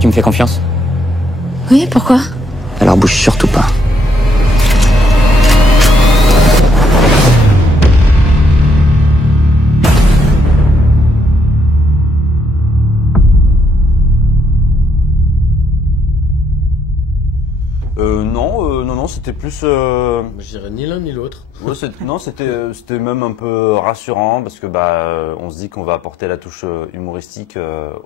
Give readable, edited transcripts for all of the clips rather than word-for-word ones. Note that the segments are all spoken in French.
Tu me fais confiance? Oui, pourquoi? Alors bouge surtout pas. Non, c'était plus. Je dirais ni l'un ni l'autre. Ouais, c'était même un peu rassurant parce que on se dit qu'on va apporter la touche humoristique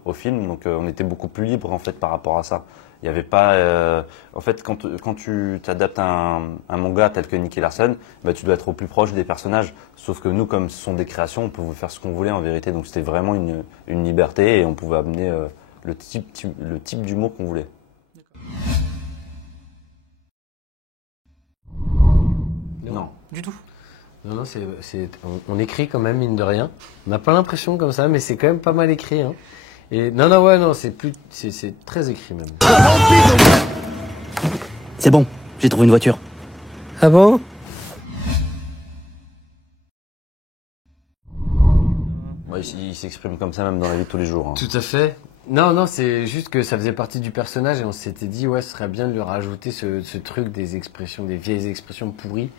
au film, donc on était beaucoup plus libre en fait par rapport à ça. Il y avait pas, en fait, quand tu t'adaptes un manga tel que Nicky Larson, tu dois être au plus proche des personnages. Sauf que nous, comme ce sont des créations, on pouvait faire ce qu'on voulait en vérité, donc c'était vraiment une liberté et on pouvait amener le type d'humour qu'on voulait. Non. Du tout. Non, on écrit quand même, mine de rien. On n'a pas l'impression comme ça, mais c'est quand même pas mal écrit. Hein. Et non, c'est très écrit même. C'est bon, j'ai trouvé une voiture. Ah bon? Ouais, il s'exprime comme ça même dans la vie de tous les jours. Hein. Tout à fait. Non, c'est juste que ça faisait partie du personnage et on s'était dit, ouais, ce serait bien de lui rajouter ce truc des expressions, des vieilles expressions pourries.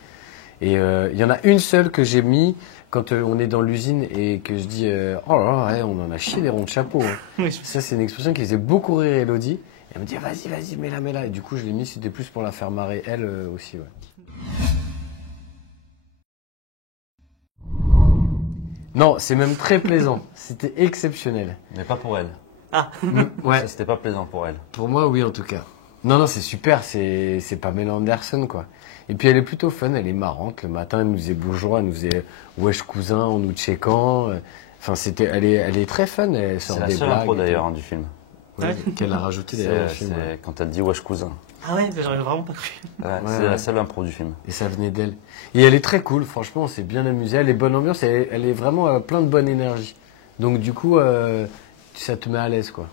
Et il y en a une seule que j'ai mis quand on est dans l'usine et que je dis oh là là, ouais, on en a chié des ronds de chapeau. Hein. Oui. Ça, c'est une expression qui faisait beaucoup rire Elodie. Et elle me dit vas-y, mets-la. Et du coup, je l'ai mis, c'était plus pour la faire marrer elle aussi. Ouais. Non, c'est même très plaisant. C'était exceptionnel. Mais pas pour elle. Ah. Ouais. Ça, c'était pas plaisant pour elle. Pour moi, oui, en tout cas. Non, c'est super. C'est Pamela Anderson, quoi. Et puis elle est plutôt fun, elle est marrante. Le matin, elle nous faisait bonjour, elle nous faisait wesh cousin en nous checkant. Enfin, elle est très fun. Elle sort des blagues. C'est la seule impro d'ailleurs du film. Oui, qu'elle a rajouté d'ailleurs au film. C'est quand elle dit wesh cousin. Ah ouais, j'aurais vraiment pas cru. C'est la seule impro du film. Et ça venait d'elle. Et elle est très cool, franchement, on s'est bien amusé. Elle est bonne ambiance, elle est vraiment plein de bonne énergie. Donc du coup, ça te met à l'aise, quoi.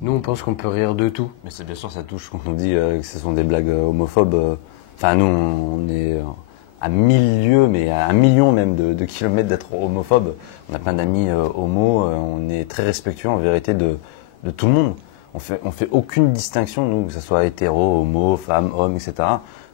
Nous, on pense qu'on peut rire de tout. Mais c'est bien sûr, ça touche quand on dit que ce sont des blagues homophobes. Enfin, nous, on est à 1000 lieues, mais à 1 million même de kilomètres d'être homophobe. On a plein d'amis homo, on est très respectueux en vérité de tout le monde. On fait aucune distinction, nous, que ce soit hétéro, homo, femme, homme, etc.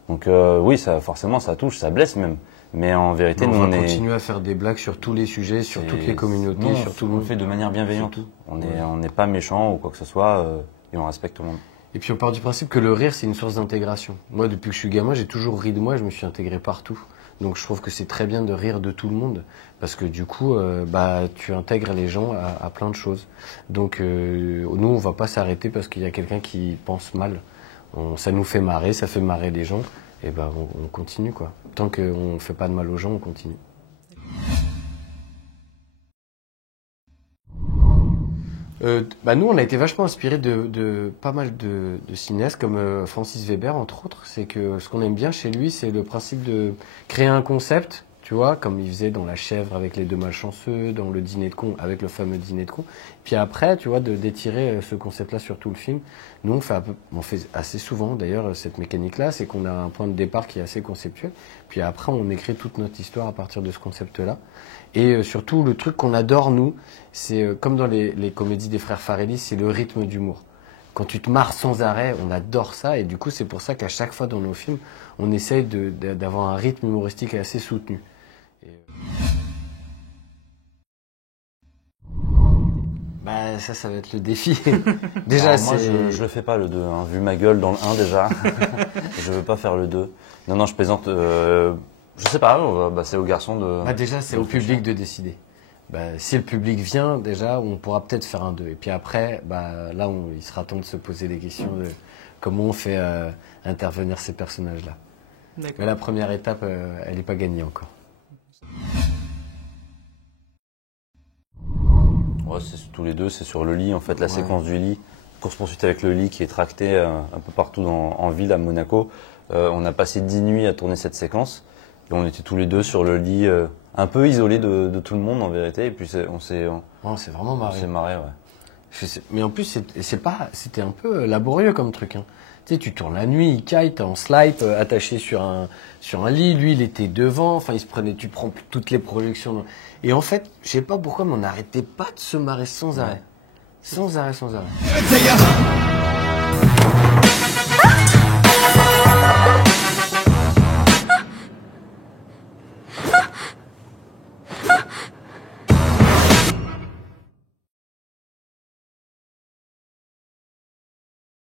Donc oui, forcément, ça touche, ça blesse même. Mais en vérité, nous, on continue à faire des blagues sur tous les sujets, sur toutes les communautés, sur tout le monde. On le fait de manière bienveillante. On n'est pas méchant ou quoi que ce soit, et on respecte tout le monde. Et puis on part du principe que le rire, c'est une source d'intégration. Moi, depuis que je suis gamin, j'ai toujours ri de moi, je me suis intégré partout. Donc je trouve que c'est très bien de rire de tout le monde, parce que du coup, tu intègres les gens à plein de choses. Donc nous, on va pas s'arrêter parce qu'il y a quelqu'un qui pense mal. Ça nous fait marrer, ça fait marrer les gens, et on continue, quoi. Tant qu'on ne fait pas de mal aux gens, on continue. Nous, on a été vachement inspirés de pas mal de cinéastes comme Francis Weber, entre autres. C'est que ce qu'on aime bien chez lui, c'est le principe de créer un concept, tu vois, comme il faisait dans La Chèvre avec les deux malchanceux, dans Le Dîner de con avec le fameux Dîner de con. Puis après, tu vois, d'étirer ce concept-là sur tout le film. Nous, on fait assez souvent, d'ailleurs, cette mécanique-là, c'est qu'on a un point de départ qui est assez conceptuel. Puis après, on écrit toute notre histoire à partir de ce concept-là. Et surtout, le truc qu'on adore, nous, c'est comme dans les comédies des frères Farelly, c'est le rythme d'humour. Quand tu te marres sans arrêt, on adore ça. Et du coup, c'est pour ça qu'à chaque fois dans nos films, on essaye d'avoir un rythme humoristique assez soutenu. Ça va être le défi. Déjà, alors, moi, je le fais pas le 2, hein. Vu ma gueule dans le 1 déjà, je veux pas faire le 2. Non, je plaisante. Je sais pas, c'est aux garçons de... déjà, c'est au public de décider. Si le public vient, déjà, on pourra peut-être faire un 2. Et puis après, là, il sera temps de se poser des questions de comment on fait intervenir ces personnages-là. Mais la première étape, elle n'est pas gagnée encore. Ouais, c'est tous les deux, c'est sur le lit, en fait, la séquence du lit. Course-poursuite avec le lit qui est tracté un peu partout en ville, à Monaco. On a passé 10 nuits à tourner cette séquence. Et on était tous les deux sur le lit, un peu isolés de tout le monde en vérité. Et puis on s'est vraiment marré. On s'est marré, ouais. Mais en plus, c'était un peu laborieux comme truc. Hein. Tu sais, tu tournes la nuit, il kite en slide, attaché sur un lit. Lui, il était devant. Enfin, tu prends toutes les projections. Et en fait, je sais pas pourquoi, mais on n'arrêtait pas de se marrer sans arrêt. Sans arrêt, sans arrêt.